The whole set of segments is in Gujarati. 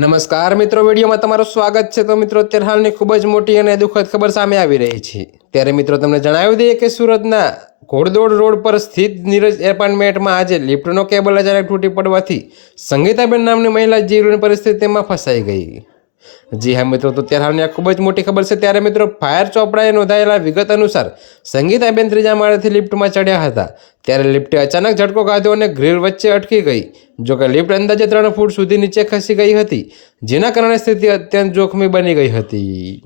નમસ્કાર મિત્રો, વિડીયોમાં તમારું સ્વાગત છે। તો મિત્રો, અત્યારે હાલની ખૂબ જ મોટી અને દુઃખદ ખબર સામે આવી રહી છે। ત્યારે મિત્રો તમને જણાવી દઈએ કે સુરતના ઘોડદોડ રોડ પર સ્થિત નીરજ એપાર્ટમેન્ટમાં આજે લિફ્ટનો કેબલ અચાનક તૂટી પડવાથી સંગીતાબેન નામની મહિલા જીવની પરિસ્થિતિમાં ફસાઈ ગઈ। જી હા મિત્રો, તો ત્યારે હાલની આ ખૂબ જ મોટી ખબર છે। ત્યારે મિત્રો, ફાયર ચોપડાએ નોંધાયેલા વિગત અનુસાર સંગીતાબેન ત્રીજા માળેથી લિફ્ટમાં ચડ્યા હતા। ત્યારે લિફ્ટે અચાનક ઝટકો ખાધો અને ગ્રીલ વચ્ચે અટકી ગઈ। જોકે લિફ્ટ અંદાજે 3 ફૂટ સુધી નીચે ખસી ગઈ હતી, જેના કારણે સ્થિતિ અત્યંત જોખમી બની ગઈ હતી।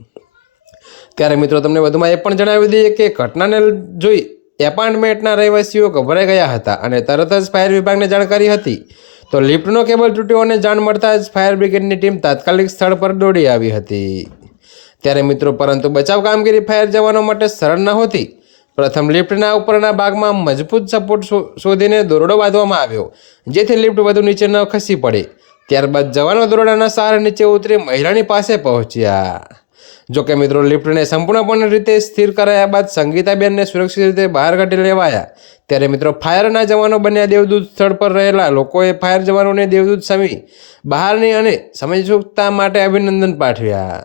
ત્યારે મિત્રો, તમને વધુમાં એ પણ જણાવી દઈએ કે ઘટનાને જોઈ એપાર્ટમેન્ટના રહેવાસીઓ ગભરાઈ ગયા હતા અને તરત જ ફાયર વિભાગને જાણકારી હતી। તો લિફ્ટનો કેબલ તૂટ્યો અને જાણ મળતા જ ફાયર બ્રિગેડની ટીમ તાત્કાલિક સ્થળ પર દોડી આવી હતી। ત્યારે મિત્રો, પરંતુ બચાવ કામગીરી ફાયર જવાનો માટે સરળ નહોતી। પ્રથમ લિફ્ટના ઉપરના ભાગમાં મજબૂત સપોર્ટ શોધીને દોરડો બાંધવામાં આવ્યો, જેથી લિફ્ટ વધુ નીચે ન ખસી પડે। ત્યારબાદ જવાનો દોરડાના સહારે નીચે ઉતરી મહિલાની પાસે પહોંચ્યા। જોકે મિત્રો, લિફ્ટને સંપૂર્ણપણે રીતે સ્થિર કરાયા બાદ સંગીતાબેનને સુરક્ષિત રીતે બહાર કાઢી લેવાયા। ત્યારે મિત્રો, ફાયરના જવાનો બન્યા દેવદૂત સ્થળ પર રહેલા લોકોએ ફાયર જવાનોને દેવદૂત સમી બહારની અને સમજૂતા માટે અભિનંદન પાઠવ્યા।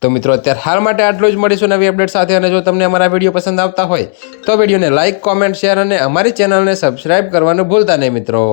તો મિત્રો, અત્યારે હાલ માટે આટલું જ। મળીશું નવી અપડેટ સાથે। અને જો તમને અમારા વિડીયો પસંદ આવતા હોય તો વિડીયોને લાઇક, કોમેન્ટ, શેર અને અમારી ચેનલને સબસ્ક્રાઈબ કરવાનું ભૂલતા નહીં મિત્રો।